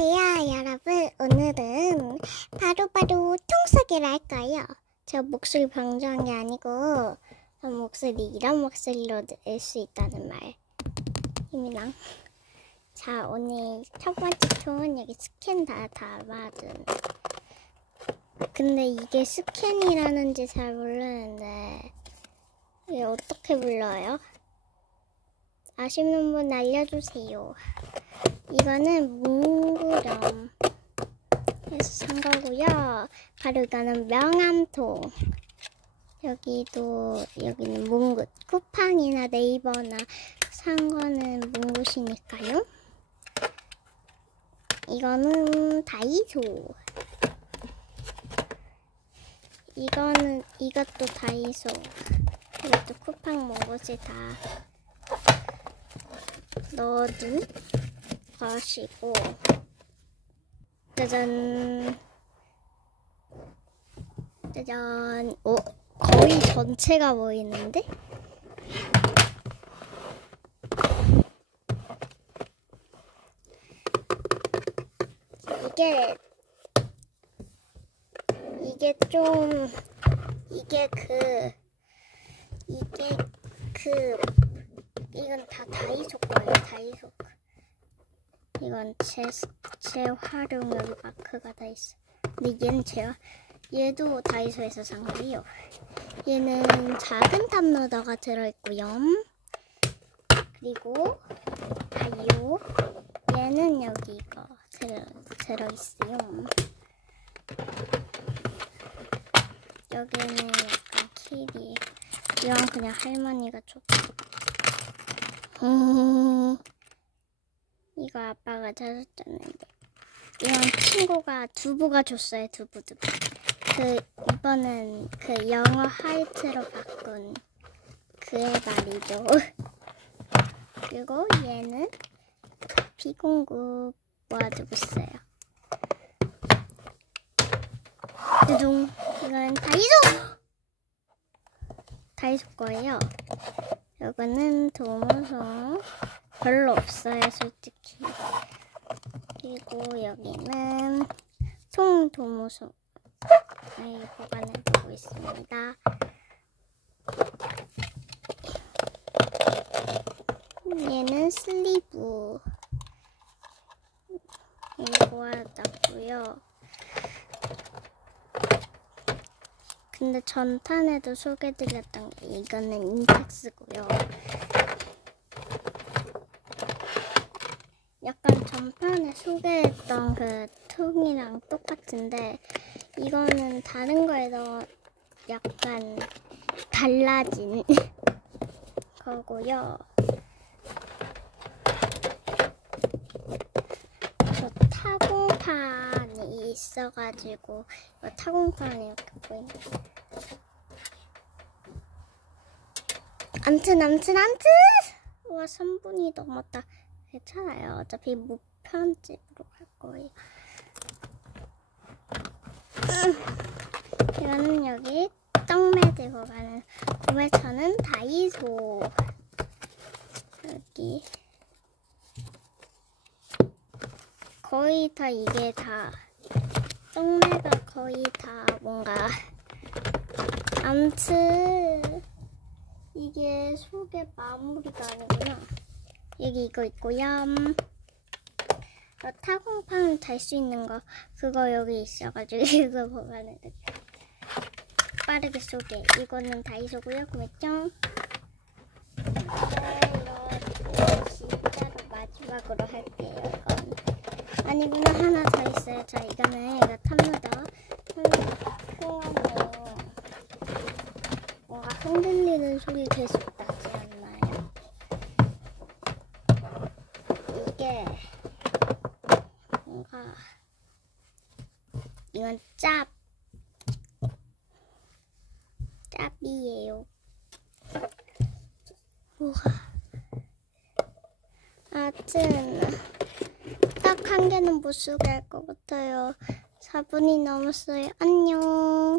안녕하세요, 여러분. 오늘은 바로바로 통속이를 할 거예요. 저 목소리 변조한 게 아니고 저 목소리 이런 목소리로 낼 수 있다는 말입니다. 자, 오늘 첫 번째 표는 여기 스캔 다 담아둔. 근데 이게 스캔이라는지 잘 모르는데 이게 어떻게 불러요? 아시는 분 알려주세요. 이거는 문구점에서 산 거고요. 바로 이거는 명함통. 여기는 문구. 쿠팡이나 네이버나 산 거는 문구시니까요. 이거는 다이소. 이것도 다이소. 이것도 쿠팡 문구시 다 넣어둔 것이고, 짜잔. 짜잔. 거의 전체가 보이는데? 이건 다 다이소 거예요, 다이소. 이건 재활용 여기 마크가 다 있어. 근데 얘도 다이소에서 산 거예요. 얘는 작은 탑로더가 들어있고요. 그리고 얘는 여기 이거 들어있어요. 여기는 약간 키리. 이건 그냥 할머니가 줬고. 이거 아빠가 찾았잖는데. 이건 친구가 두부가 줬어요. 두부. 이번은 그 영어 하이트로 바꾼 그의 말이죠. 그리고 얘는 비공구 모아두고 있어요. 두둥. 이건 다이소 거예요. 이거는 도무송 별로 없어요, 솔직히. 그리고 여기는 통도무송 보관해두고 있습니다. 얘는 슬리브 모아놨고요. 근데 전탄에도 소개드렸던 게 이거는 인텍스고요. 약간 전판에 소개했던 그 통이랑 똑같은데 이거는 다른 거에서 약간 달라진 거고요. 저 타공판이 있어가지고 이거 타공판이 이렇게 보이네. 암튼 와, 3분이 넘었다. 괜찮아요. 어차피 무편집으로 갈 거예요. 이거는 여기 떡매 들고 가는 구매처는 다이소. 여기 거의 다 이게 다 떡매가 거의 다 뭔가 암튼 이게 소개 마무리가 아니구나. 여기 이거 있고요. 타공판 달 수 있는 거 그거 여기 있어가지고 이거 보관해둘게요. 빠르게 소개. 이거는 다이소고요. 구매점. 진짜로 마지막으로 할게요. 이건 아니구나, 하나 더 있어요. 자, 이거 탑로더. 뭔가 흔들리는 소리 계속 나지 않나요? 이게 뭔가 이건 짭이에요. 하여튼 딱 한 개는 못 쓰게 할 것 같아요. 4분이 넘었어요. 안녕.